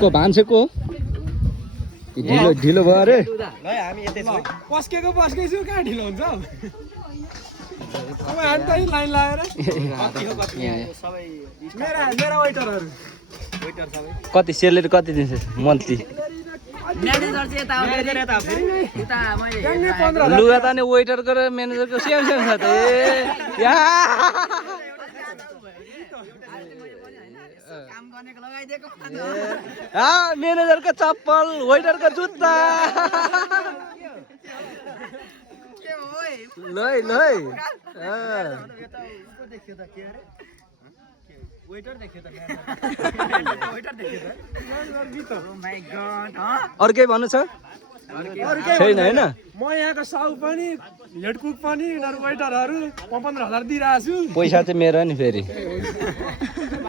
को भान्सेको ढिलो ढिलो भयो अरे पस्केको पस्केछु कहाँ ढिलो हुन्छ हामी त लाइन लगाएर मेरा वेटरहरू कति सेलेरी कति दिन्छ मन्थली लुगा ताने वेटरको र म्यानेजरको सेम सेम छ त म्यानेजरको चप्पल वेटरको जुत्ता लै लै अर्कै भन्नु छ छैन होइन म यहाँको साउ पनि हेड कुक पनि यिनीहरू वेटरहरू 15,000 दिइरहेको छु पैसा चाहिँ मेरो नि फेरि